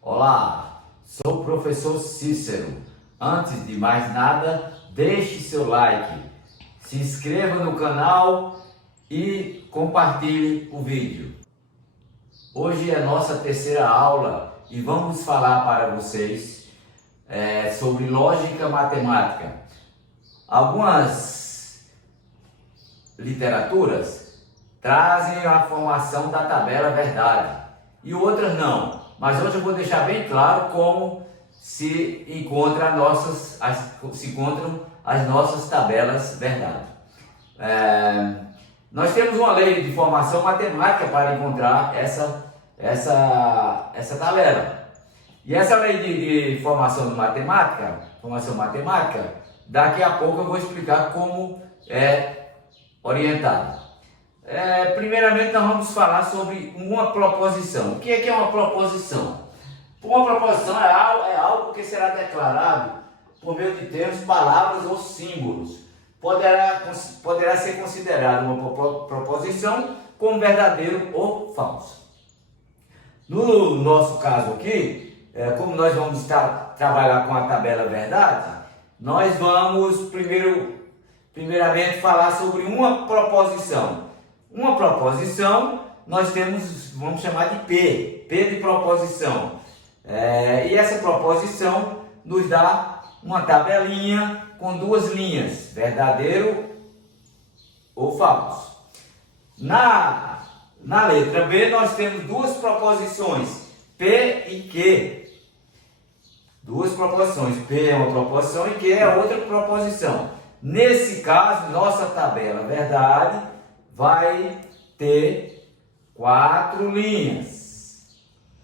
Olá, sou o professor Cícero. Antes de mais nada, deixe seu like, se inscreva no canal e compartilhe o vídeo. Hoje é nossa terceira aula e vamos falar para vocês sobre lógica matemática. Algumas literaturas trazem a formação da tabela verdade e outras não. Mas hoje eu vou deixar bem claro como se encontram as nossas tabelas verdade. Nós temos uma lei de formação matemática para encontrar essa tabela. E essa lei de formação matemática, daqui a pouco eu vou explicar como é orientada. Primeiramente nós vamos falar sobre uma proposição. O que é uma proposição? Uma proposição é algo que será declarado por meio de termos, palavras ou símbolos. Poderá ser considerado uma proposição como verdadeiro ou falso. No nosso caso aqui, como nós vamos trabalhar com a tabela verdade, nós vamos primeiramente falar sobre uma proposição. Uma proposição nós vamos chamar de P de proposição. E essa proposição nos dá uma tabelinha com duas linhas, verdadeiro ou falso. Na letra B nós temos duas proposições, P e Q. Duas proposições, P é uma proposição e Q é outra proposição. Nesse caso, nossa tabela verdade vai ter 4 linhas,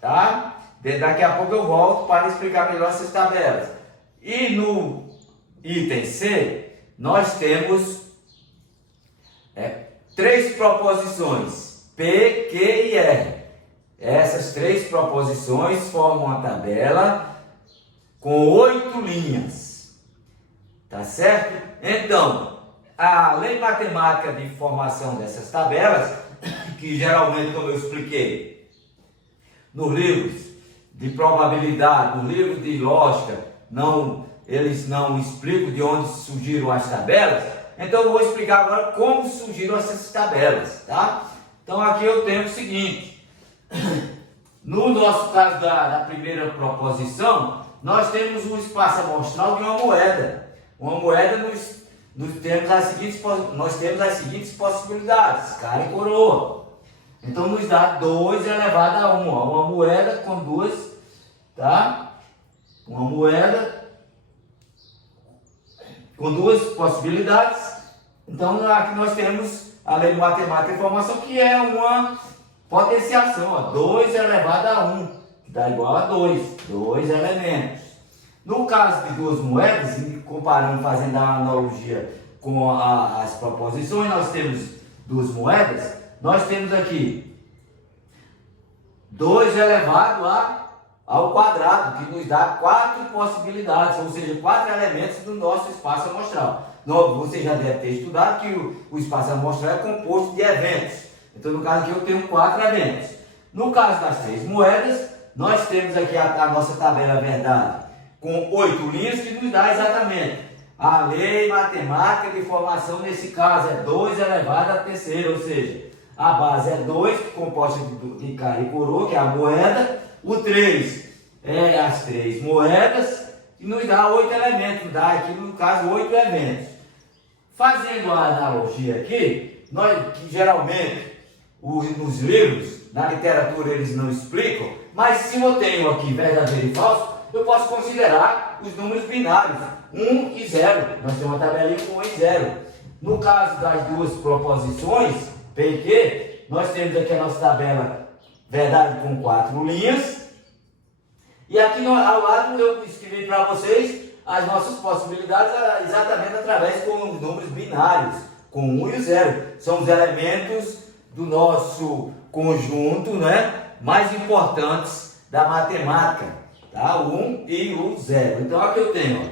tá? Daqui a pouco eu volto para explicar melhor essas tabelas. E no item C, nós temos 3 proposições, P, Q e R. Essas 3 proposições formam uma tabela com 8 linhas, tá certo? Então, a lei matemática de formação dessas tabelas, que geralmente, como eu expliquei, nos livros de probabilidade, nos livros de lógica, eles não explicam de onde surgiram as tabelas. Então eu vou explicar agora como surgiram essas tabelas, tá? Então aqui eu tenho o seguinte: no nosso caso da primeira proposição, nós temos um espaço amostral de uma moeda. Uma moeda nós temos as seguintes possibilidades, cara e coroa. Então nos dá 2 elevado a 1, uma moeda com duas, tá? Uma moeda com duas possibilidades. Então aqui nós temos a lei de matemática de formação, que é uma potenciação, 2 elevado a 1, que dá igual a 2 elementos. No caso de duas moedas, comparando, fazendo a analogia com as proposições, nós temos duas moedas, nós temos aqui 2 elevado ao quadrado, que nos dá 4 possibilidades, ou seja, 4 elementos do nosso espaço amostral. Você já deve ter estudado que o espaço amostral é composto de eventos. Então, no caso aqui, eu tenho 4 eventos. No caso das 3 moedas, nós temos aqui a nossa tabela verdade, com 8 linhas, que nos dá exatamente a lei matemática de formação. Nesse caso é 2 elevado à terceira, ou seja, a base é 2, composta de cara e coroa, que é a moeda. O 3 é as 3 moedas, e nos dá 8 elementos, dá aqui no caso 8 eventos. Fazendo a analogia aqui, que geralmente nos livros, na literatura eles não explicam, mas se eu tenho aqui verdadeiro e falso, eu posso considerar os números binários, 1 e 0. Nós temos uma tabelinha com 1 e 0. No caso das duas proposições, P e Q, nós temos aqui a nossa tabela verdade com 4 linhas. E aqui ao lado eu escrevi para vocês as nossas possibilidades exatamente através com os números binários, com 1 e 0. São os elementos do nosso conjunto, né, mais importantes da matemática, tá? O 1 e o 0. Então aqui eu tenho,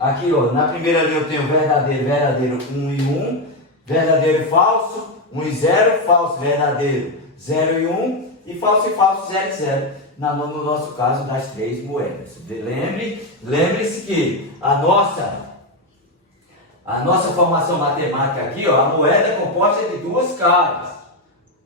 aqui na primeira linha eu tenho verdadeiro 1 e 1, verdadeiro e falso, 1 e 0, falso, verdadeiro 0 e 1, e falso 0 e 0, no nosso caso das 3 moedas. Lembre-se que a nossa formação matemática aqui, ó, a moeda é composta de 2 caras.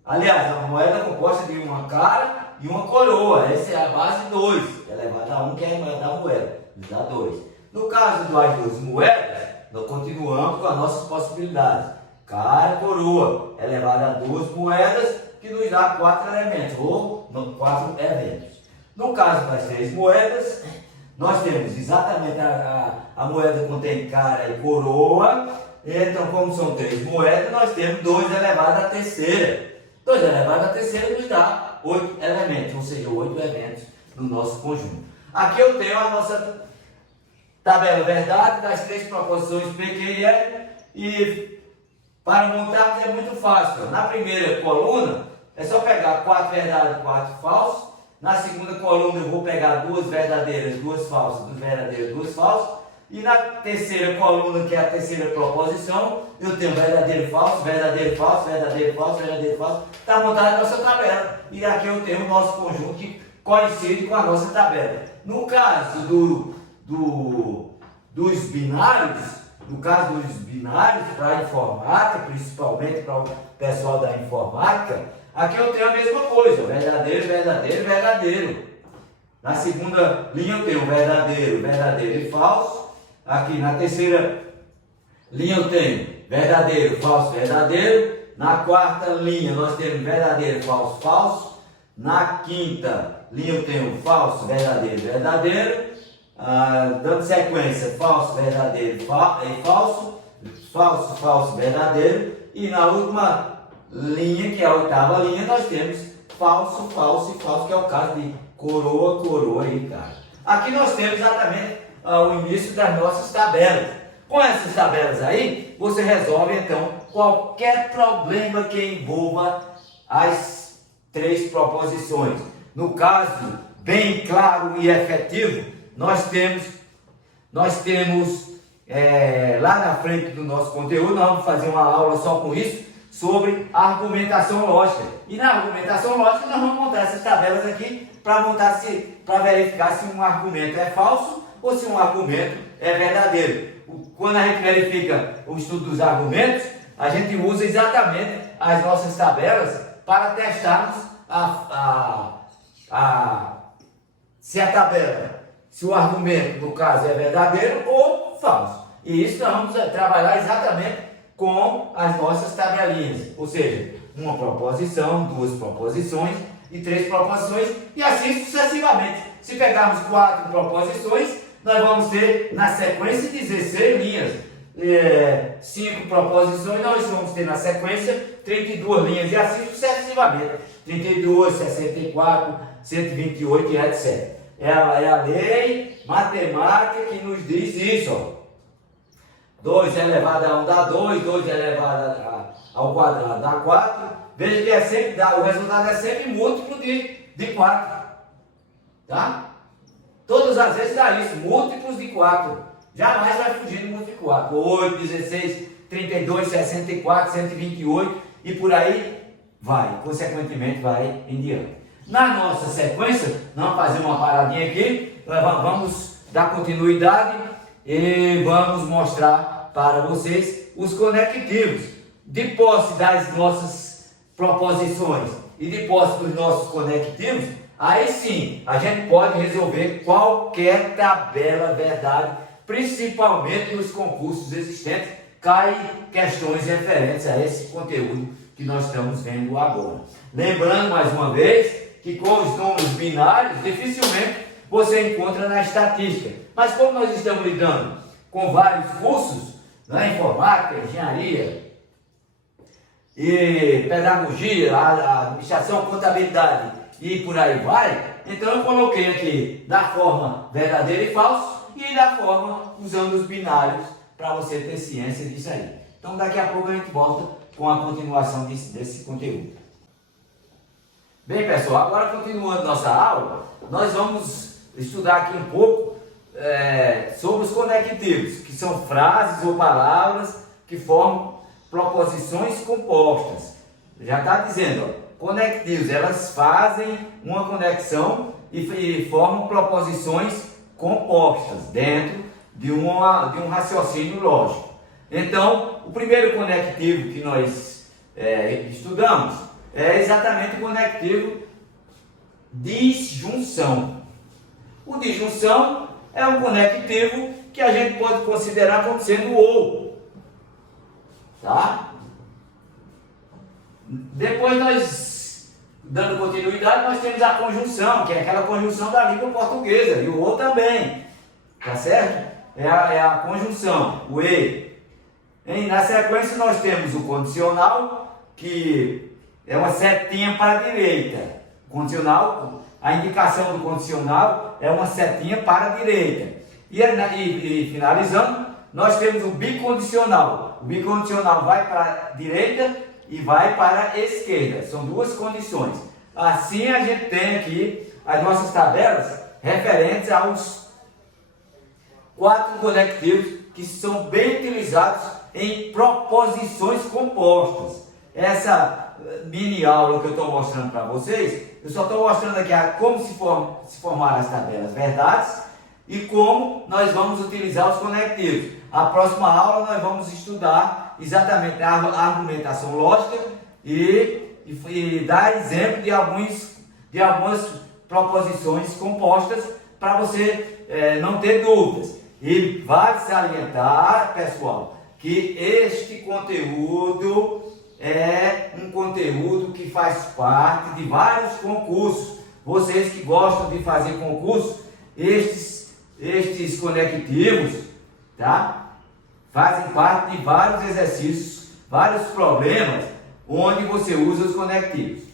Aliás, a moeda é composta de uma cara e uma coroa. Essa é a base 2, elevada a 1, que é a moeda da moeda, nos dá 2. No caso das 2 moedas, nós continuamos com as nossas possibilidades. Cara, coroa, elevada a 2 moedas, que nos dá 4 elementos, ou 4 eventos. No caso das 3 moedas, nós temos exatamente a moeda contém cara e coroa. Então, como são 3 moedas, nós temos 2 elevado à terceira. 2 elevado à terceira nos dá 8 elementos, ou seja, 8 eventos no nosso conjunto. Aqui eu tenho a nossa tabela verdade das 3 proposições P, Q e L. E para montarmos é muito fácil. Na primeira coluna é só pegar 4 verdades e 4 falsos. Na segunda coluna eu vou pegar 2 verdadeiras, 2 falsas, 2 verdadeiras, 2 falsas. E na terceira coluna, que é a terceira proposição, eu tenho verdadeiro, falso, verdadeiro, falso, verdadeiro, falso, verdadeiro, falso. Está montada a nossa tabela. E aqui eu tenho o nosso conjunto que coincide com a nossa tabela. No caso dos binários, para a informática, principalmente para o pessoal da informática, aqui eu tenho a mesma coisa, verdadeiro, verdadeiro, verdadeiro. Na segunda linha eu tenho verdadeiro, verdadeiro e falso. Aqui na terceira linha eu tenho verdadeiro, falso, verdadeiro. Na quarta linha nós temos verdadeiro, falso, falso. Na quinta linha eu tenho falso, verdadeiro, verdadeiro. Dando sequência, falso, verdadeiro e falso. Falso, falso, verdadeiro. E na última linha, que é a oitava linha, nós temos falso, falso e falso, que é o caso de coroa, coroa e cara. Aqui nós temos exatamente o início das nossas tabelas. Com essas tabelas aí, você resolve então qualquer problema que envolva as 3 proposições. No caso, bem claro e efetivo, nós temos lá na frente do nosso conteúdo, nós vamos fazer uma aula só com isso, sobre argumentação lógica. E na argumentação lógica nós vamos montar essas tabelas aqui para verificar se um argumento é falso ou se um argumento é verdadeiro. Quando a gente verifica o estudo dos argumentos, a gente usa exatamente as nossas tabelas para testarmos se o argumento, no caso, é verdadeiro ou falso. E isso nós vamos trabalhar exatamente com as nossas tabelinhas, ou seja, uma proposição, 2 proposições e 3 proposições, e assim sucessivamente. Se pegarmos 4 proposições, nós vamos ter na sequência 16 linhas. 5 proposições, nós vamos ter na sequência 32 linhas, e assim sucessivamente. 32, 64, 128 e etc. É a lei matemática que nos diz isso, ó. 2 elevado a 1 dá 2, 2 elevado ao quadrado dá 4. Veja que o resultado é sempre múltiplo de 4. Tá? Todas as vezes dá isso, múltiplos de 4. Jamais vai fugir do múltiplo de 4. 8, 16, 32, 64, 128 e por aí vai. Consequentemente vai em diante. Na nossa sequência, nós vamos fazer uma paradinha aqui, vamos dar continuidade e vamos mostrar para vocês os conectivos. De posse das nossas proposições e de posse dos nossos conectivos, aí sim a gente pode resolver qualquer tabela verdade, principalmente nos concursos existentes, caem questões referentes a esse conteúdo que nós estamos vendo agora. Lembrando mais uma vez que com os números binários dificilmente você encontra na estatística. Mas como nós estamos lidando com vários cursos, né, informática, engenharia e pedagogia, a administração, contabilidade e por aí vai, então eu coloquei aqui da forma verdadeiro e falso e da forma usando os binários para você ter ciência disso aí. Então daqui a pouco a gente volta com a continuação desse conteúdo. Bem, pessoal, agora continuando nossa aula, nós vamos estudar aqui um pouco sobre os conectivos, que são frases ou palavras que formam proposições compostas. Já está dizendo, ó, conectivos, elas fazem uma conexão e formam proposições compostas dentro de um raciocínio lógico. Então, o primeiro conectivo que nós estudamos é exatamente o conectivo disjunção. O disjunção é um conectivo que a gente pode considerar como sendo ou, tá? Depois nós, dando continuidade, nós temos a conjunção, que é aquela conjunção da língua portuguesa, e o ou também, tá certo? É a conjunção, o e. Na sequência nós temos o condicional, que é uma setinha para a direita. Condicional, a indicação do condicional é uma setinha para a direita. E finalizando, nós temos o bicondicional. O bicondicional vai para a direita e vai para a esquerda. São duas condições. Assim a gente tem aqui as nossas tabelas referentes aos 4 conectivos que são bem utilizados em proposições compostas. Essa mini aula que eu estou mostrando para vocês, eu só estou mostrando aqui como se formar as tabelas verdades e como nós vamos utilizar os conectivos. A próxima aula nós vamos estudar exatamente a argumentação lógica e dar exemplo de algumas proposições compostas para você não ter dúvidas. E vale salientar, pessoal, que este conteúdo é um conteúdo que faz parte de vários concursos. Vocês que gostam de fazer concursos, estes conectivos, tá? Fazem parte de vários exercícios, vários problemas, onde você usa os conectivos,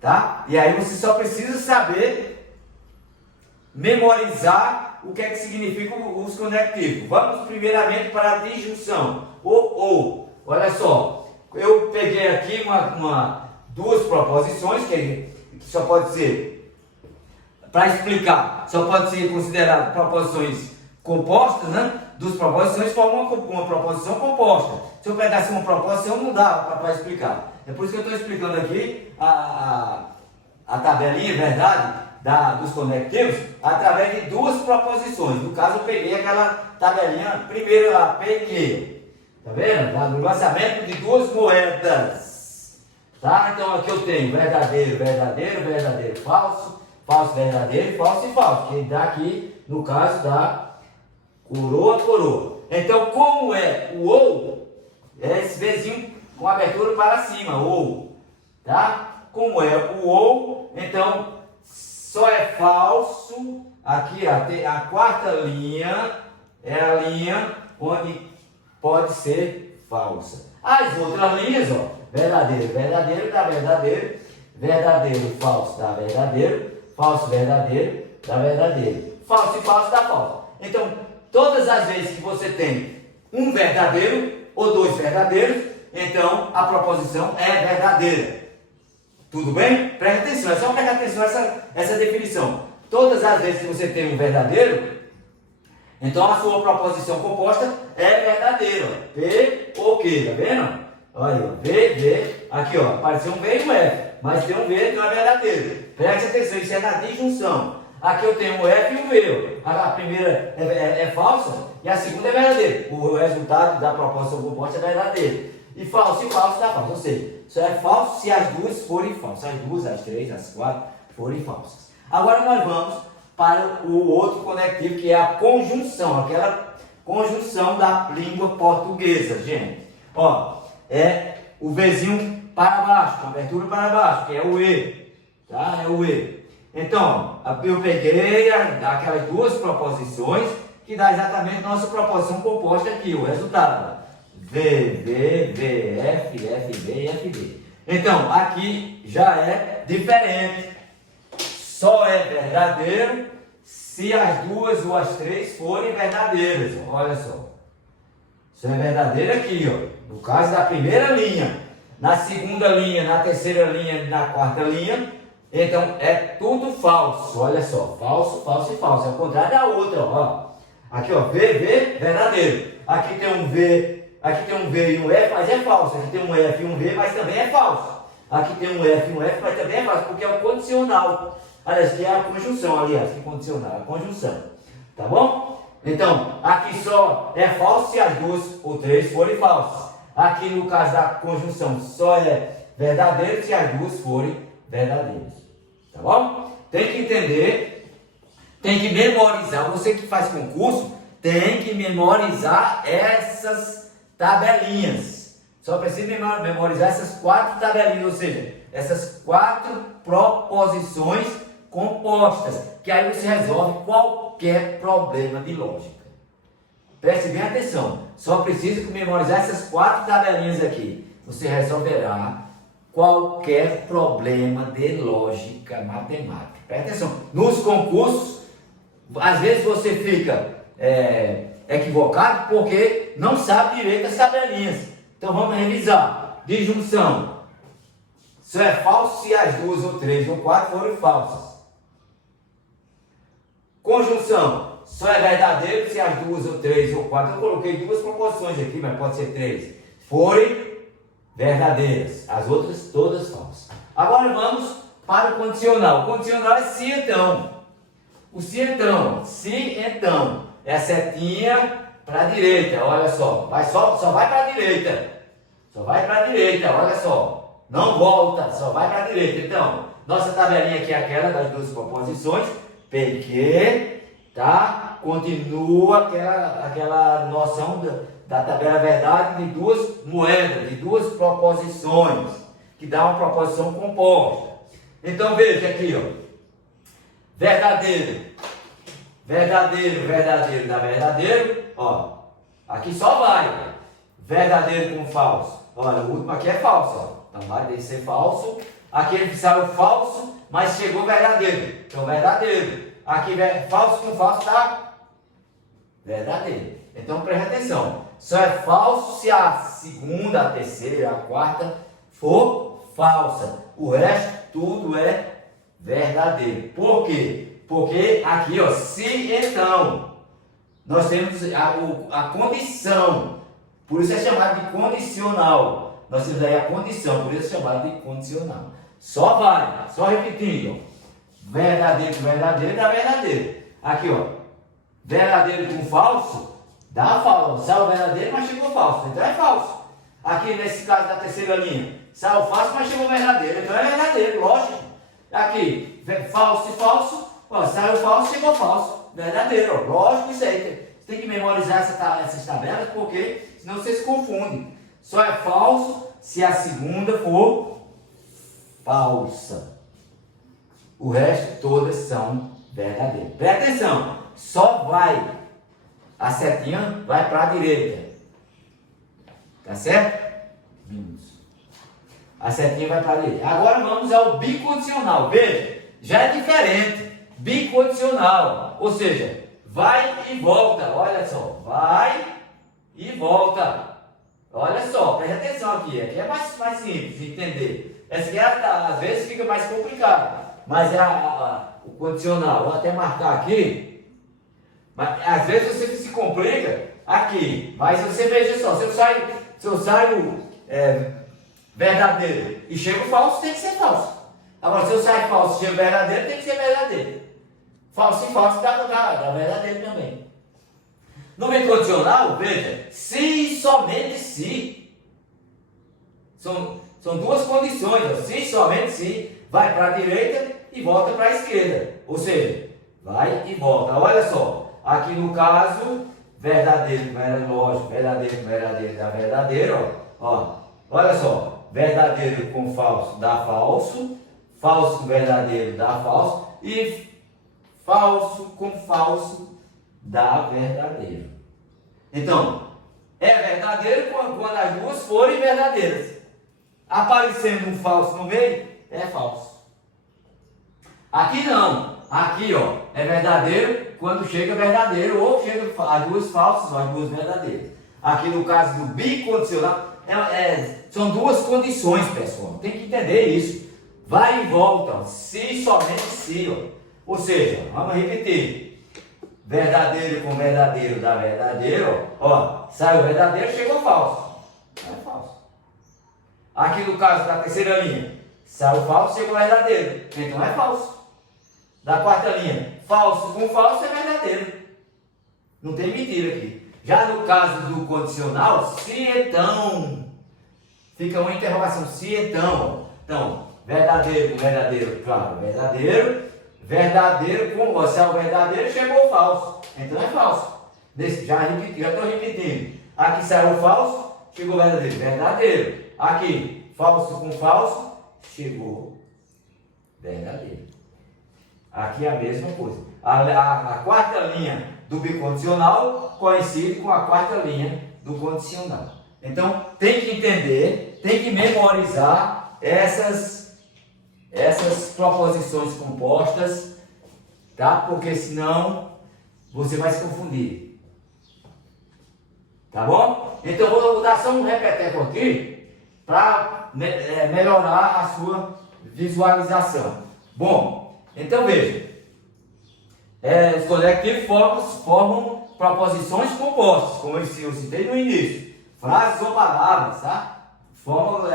tá? E aí você só precisa saber memorizar o que é que significam os conectivos. Vamos primeiramente para a disjunção, ou. Olha só, eu peguei aqui duas proposições que só pode ser, para explicar, só pode ser considerado proposições compostas, né? Duas proposições formam uma proposição composta. Se eu pegasse uma proposição, não dá para explicar. É por isso que eu estou explicando aqui a tabelinha, verdade, dos conectivos, através de duas proposições. No caso, eu peguei aquela tabelinha, primeiro a peguei. Tá vendo? No lançamento de duas moedas. Tá? Então aqui eu tenho verdadeiro, verdadeiro, verdadeiro, falso, falso, verdadeiro, falso e falso. Que dá aqui, no caso, da coroa, coroa. Então, como é o ou, é esse vezinho com abertura para cima, ou. Tá? Como é o ou, então, só é falso. Aqui, a quarta linha é a linha onde pode ser falsa. As outras linhas, ó, verdadeiro, verdadeiro, dá verdadeiro, verdadeiro, falso, dá verdadeiro, falso, verdadeiro, dá verdadeiro, falso e falso, dá falso. Então, todas as vezes que você tem um verdadeiro ou dois verdadeiros, então a proposição é verdadeira. Tudo bem? Preste atenção, é só prestar atenção a essa definição. Todas as vezes que você tem um verdadeiro, então a sua proposição composta é verdadeira. P ou Q, tá vendo? Olha, V, aqui ó, apareceu um V e um F, mas tem um V que não é verdadeiro. Preste atenção, isso é na disjunção. Aqui eu tenho um F e um V. A primeira é falsa e a segunda é verdadeira. O resultado da proposição composta é verdadeiro. E falso dá falso. Ou seja, só é falso se as duas forem falsas. As duas, as três, as quatro forem falsas. Agora nós vamos para o outro conectivo, que é a conjunção, aquela conjunção da língua portuguesa, gente. Ó, é o Vzinho para baixo, com abertura para baixo, que é o E, tá? É o E. Então, eu peguei aquelas duas proposições, que dá exatamente nossa proposição composta aqui, o resultado. V, F, V, FB. Então, aqui já é diferente. Só é verdadeiro se as duas ou as três forem verdadeiras. Olha só. Isso é verdadeiro aqui, ó. No caso da primeira linha. Na segunda linha, na terceira linha, na quarta linha. Então, é tudo falso. Olha só. Falso, falso e falso. É o contrário da outra, ó. Aqui, ó. V, verdadeiro. Aqui tem um V e um F, mas é falso. Aqui tem um F e um V, mas também é falso. Aqui tem um F, mas também é fácil, porque é o condicional. Aliás, que é a conjunção, aliás, que condicional, a conjunção. Tá bom? Então, aqui só é falso se as duas ou três forem falsas. Aqui no caso da conjunção só é verdadeiro se as duas forem verdadeiras. Tá bom? Tem que entender, tem que memorizar. Você que faz concurso, tem que memorizar essas tabelinhas. Só precisa memorizar essas 4 tabelinhas, ou seja, essas 4 proposições compostas, que aí você resolve qualquer problema de lógica. Preste bem atenção, só precisa memorizar essas 4 tabelinhas aqui. Você resolverá qualquer problema de lógica matemática. Preste atenção, nos concursos, às vezes você fica equivocado porque não sabe direito as tabelinhas. Então vamos revisar. Disjunção. Só é falso se as 2 ou 3 ou 4 forem falsas. Conjunção. Só é verdadeiro se as 2 ou 3 ou 4. Eu coloquei 2 proposições aqui, mas pode ser 3. Forem verdadeiras. As outras todas falsas. Agora vamos para o condicional. O condicional é se então. O se então. Se então. É a setinha para a direita. Olha só. Só vai para a direita. Só vai para a direita. Olha só. Não volta. Só vai para a direita. Então, nossa tabelinha aqui é aquela das 2 proposições. PQ. Tá? Continua aquela noção da tabela verdade de 2 moedas, de 2 proposições, que dá uma proposição composta. Então veja aqui, ó. Verdadeiro. Verdadeiro, verdadeiro dá verdadeiro, ó. Aqui só vai. Verdadeiro com falso. Olha, o último aqui é falso, ó. Então vai ter que ser falso. Aqui ele saiu falso, mas chegou verdadeiro. Então verdadeiro. Aqui falso com falso está verdadeiro. Então preste atenção. Só é falso se a segunda, a terceira, a quarta for falsa. O resto tudo é verdadeiro. Por quê? Porque aqui, ó, se então, nós temos a condição. Por isso é chamado de condicional. Nós temos aí a condição, por isso é chamado de condicional. Só vai, só repetindo, ó. Verdadeiro com verdadeiro dá verdadeiro. Aqui, ó. Verdadeiro com falso dá falso. Saiu verdadeiro, mas chegou falso. Então é falso. Aqui nesse caso da terceira linha, saiu falso, mas chegou verdadeiro. Então é verdadeiro, lógico. Aqui, falso e falso. Ó, saiu falso, chegou falso. Verdadeiro, ó. Lógico isso aí. Você tem que memorizar essas tabelas, porque senão você se confunde. Só é falso se a segunda for falsa. O resto todas são verdadeiras. Presta atenção, só vai, a setinha vai para a direita. Tá certo? A setinha vai para a direita. Agora vamos ao bicondicional. Veja, já é diferente. Bicondicional, ou seja, vai e volta. Olha só, vai e volta. Olha só, presta atenção aqui. Aqui é mais simples de entender. Essa aqui às vezes fica mais complicado. Mas o condicional, vou até marcar aqui. Mas às vezes você se complica aqui. Mas você veja só, se eu saio verdadeiro e chego falso, tem que ser falso. Agora, se eu saio falso e chego verdadeiro, tem que ser verdadeiro. Falso e falso dá verdadeiro também. No bicondicional, veja, se e somente se. São 2 condições, ó. Se e somente se. Vai para a direita e volta para a esquerda. Ou seja, vai e volta. Olha só, aqui no caso, verdadeiro, lógico, verdadeiro dá verdadeiro. Ó, olha só, verdadeiro com falso dá falso, falso com verdadeiro dá falso e falso com falso dá verdadeiro. Então, é verdadeiro quando as duas forem verdadeiras. Aparecendo um falso no meio, é falso. Aqui não. Aqui, ó, é verdadeiro quando chega verdadeiro ou chega as duas falsas ou as duas verdadeiras. Aqui no caso do bicondicional, são 2 condições, pessoal. Tem que entender isso. Vai e volta, ó, se somente se, ó. Ou seja, vamos repetir. Verdadeiro com verdadeiro dá verdadeiro, ó. Saiu verdadeiro, chegou falso. É falso. Aqui no caso da terceira linha, Saiu falso, chegou verdadeiro. Então é falso. Da quarta linha, falso com falso é verdadeiro. Não tem mentira aqui. Já no caso do condicional, se então, fica uma interrogação, se então. Então, verdadeiro com verdadeiro, claro, verdadeiro. Verdadeiro com, se é o verdadeiro, chegou o falso. Então é falso. Já estou repetindo. Aqui saiu falso, chegou verdadeiro. Verdadeiro. Aqui, falso com falso, chegou verdadeiro. Aqui é a mesma coisa. A quarta linha do bicondicional coincide com a quarta linha do condicional. Então, tem que entender, tem que memorizar essas proposições compostas, tá? Porque senão você vai se confundir. Tá bom? Então, vou dar só um repeteco aqui para melhorar a sua visualização. Bom, então veja. Os conectivos formam proposições compostas, como eu citei no início. Frases ou palavras, tá? Formam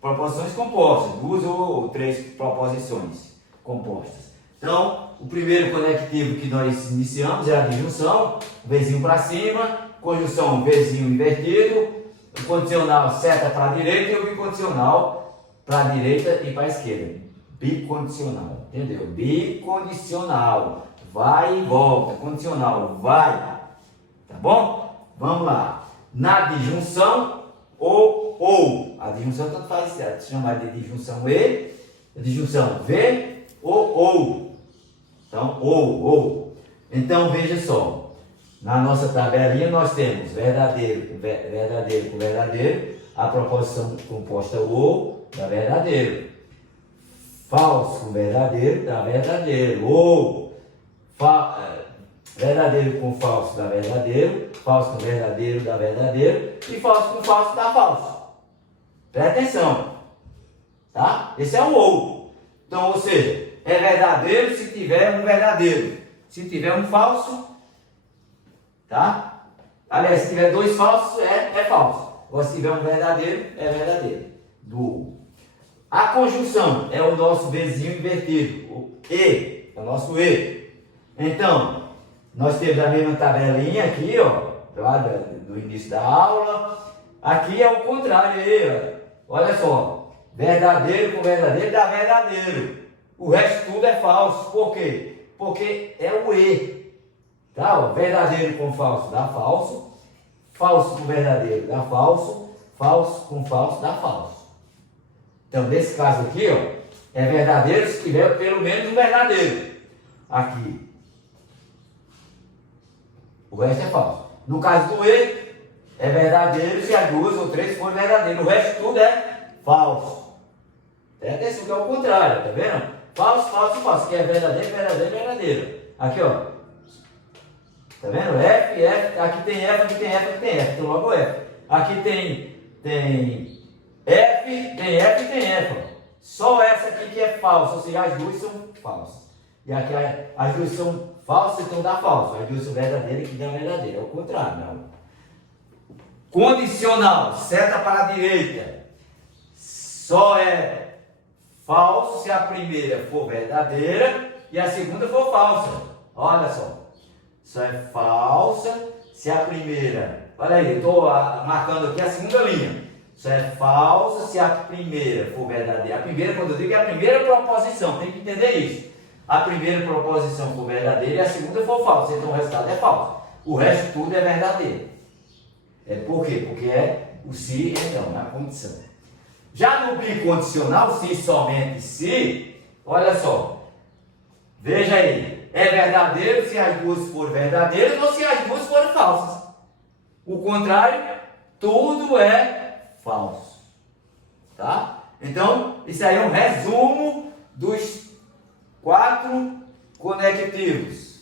proposições compostas, 2 ou 3 proposições compostas. Então, o primeiro conectivo que nós iniciamos é a disjunção, Vzinho para cima, conjunção Vzinho invertido, o condicional seta para a direita e o bicondicional para a direita e para a esquerda. Bicondicional, entendeu? Bicondicional, vai e volta, condicional, vai, tá bom? Vamos lá. Na disjunção, ou. A disjunção tanto faz se chamar de disjunção e, disjunção V ou. Então, ou. Então, veja só. Na nossa tabelinha nós temos verdadeiro com verdadeiro, a proposição composta ou dá verdadeiro. Falso com verdadeiro dá verdadeiro. Ou verdadeiro com falso dá verdadeiro. Falso com verdadeiro dá verdadeiro. E falso com falso dá falso. Presta atenção. Tá? Esse é um ou. Então, ou seja, é verdadeiro se tiver um verdadeiro. Se tiver um falso, tá? Aliás, se tiver 2 falsos, é falso. Agora, se tiver um verdadeiro, é verdadeiro. Do ou. A conjunção é o nosso Vzinho invertido. O E, é o nosso E. Então, nós temos a mesma tabelinha aqui, ó, lá do início da aula. Aqui é o contrário, aí, ó. Olha só. Verdadeiro com verdadeiro dá verdadeiro. O resto tudo é falso. Por quê? Porque é o E. Tá? Ó, verdadeiro com falso dá falso. Falso com verdadeiro dá falso. Falso com falso dá falso. Então, nesse caso aqui, ó, é verdadeiro se tiver pelo menos um verdadeiro. Aqui. O resto é falso. No caso do E, é verdadeiro se as 2 ou 3 forem verdadeiros. O resto tudo é falso. Presta atenção que é o contrário, tá vendo? Falso, falso, falso. Que é verdadeiro, verdadeiro, verdadeiro. Aqui, ó. Tá vendo? F, F. Aqui tem F, aqui tem F, aqui tem F. Então, logo F. Aqui tem F, tem F e tem F. Ó. Só essa aqui que é falsa, ou seja, as 2 são falsas. E aqui as 2 são falsas, então dá falso. As 2 são verdadeiras, que dá verdadeira. É o contrário, não. Condicional, seta para a direita. Só é falso se a primeira for verdadeira e a segunda for falsa. Olha só. Só é falsa se a primeira... Olha aí, eu estou marcando aqui a segunda linha. Só é falsa se a primeira for verdadeira. A primeira, quando eu digo, é a primeira proposição. Tem que entender isso. A primeira proposição for verdadeira e a segunda for falsa. Então o resultado é falso. O resto tudo é verdadeiro. Por quê? Porque é o se, então, na condição. Já no bicondicional, se somente se, olha só. Veja aí. É verdadeiro se as 2 forem verdadeiras ou se as 2 forem falsas. O contrário, tudo é falso. Tá? Então, isso aí é um resumo dos 4 conectivos.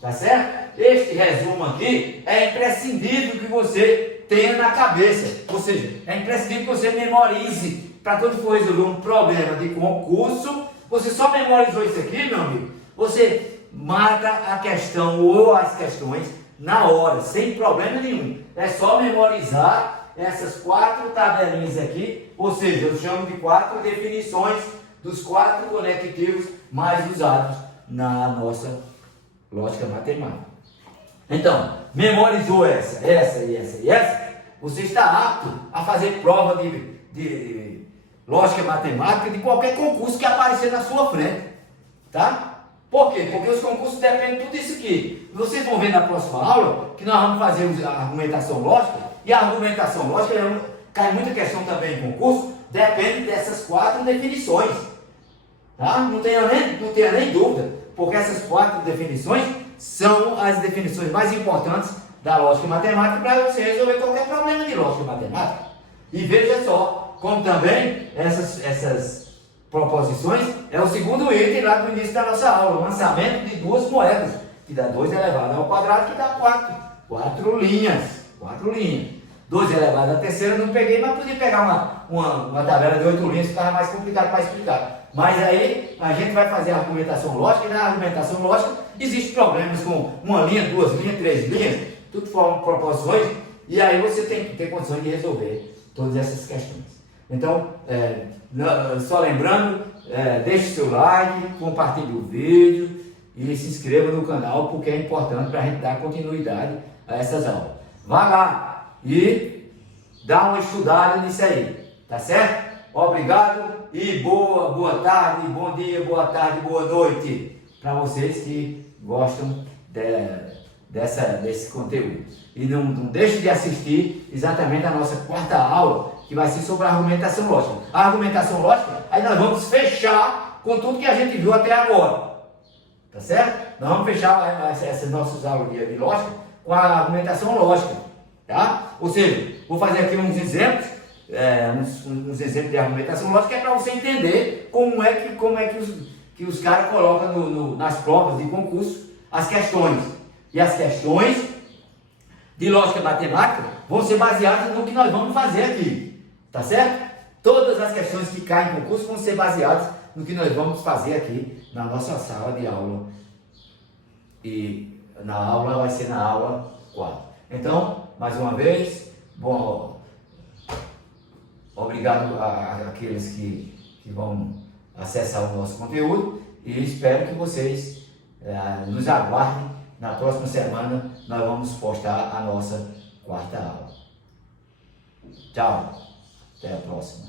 Tá certo? Este resumo aqui é imprescindível que você tenha na cabeça. Ou seja, é imprescindível que você memorize. Para quando for resolver um problema de concurso, você só memorizou isso aqui, meu amigo. Você mata a questão ou as questões na hora, sem problema nenhum. É só memorizar essas 4 tabelinhas aqui, ou seja, eu chamo de 4 definições dos 4 conectivos mais usados na nossa lógica matemática. Então, memorizou essa e essa, você está apto a fazer prova de lógica matemática de qualquer concurso que aparecer na sua frente, tá? Por quê? Porque os concursos dependem de tudo isso aqui. Vocês vão ver na próxima aula que nós vamos fazer a argumentação lógica, e a argumentação lógica cai muita questão também em concurso, depende dessas 4 definições, tá? Não tenha nem dúvida, porque essas 4 definições são as definições mais importantes da lógica matemática para você resolver qualquer problema de lógica matemática. E veja só, como também essas proposições é o segundo item lá do início da nossa aula, o lançamento de 2 moedas, que dá 2 elevado ao quadrado, que dá 4. 4 linhas. 2 elevado à terceira eu não peguei, mas podia pegar uma tabela de 8 linhas, ficava mais complicado para explicar. Mas aí a gente vai fazer a argumentação lógica, e na argumentação lógica existem problemas com 1 linha, 2 linhas, 3 linhas, tudo formam proposições, e aí você tem que ter condições de resolver todas essas questões. Então, só lembrando, deixe seu like, compartilhe o vídeo e se inscreva no canal, porque é importante para a gente dar continuidade a essas aulas. Vá lá e dá uma estudada nisso aí, tá certo? Obrigado e boa tarde, bom dia, boa tarde, boa noite para vocês que gostam desse conteúdo. E não deixe de assistir exatamente a nossa 4ª aula, que vai ser sobre a argumentação lógica. A argumentação lógica, aí nós vamos fechar com tudo que a gente viu até agora. Tá certo? Nós vamos fechar essas nossas aulas de lógica com a argumentação lógica. Tá? Ou seja, vou fazer aqui uns exemplos, uns exemplos de argumentação lógica, é para você entender como é que os caras colocam nas provas de concurso as questões. E as questões de lógica matemática vão ser baseadas no que nós vamos fazer aqui. Tá certo? Todas as questões que caem em concurso vão ser baseadas no que nós vamos fazer aqui na nossa sala de aula. E vai ser na aula 4. Então, mais uma vez, obrigado àqueles que vão acessar o nosso conteúdo e espero que vocês nos aguardem. Na próxima semana nós vamos postar a nossa 4ª aula. Tchau, até a próxima.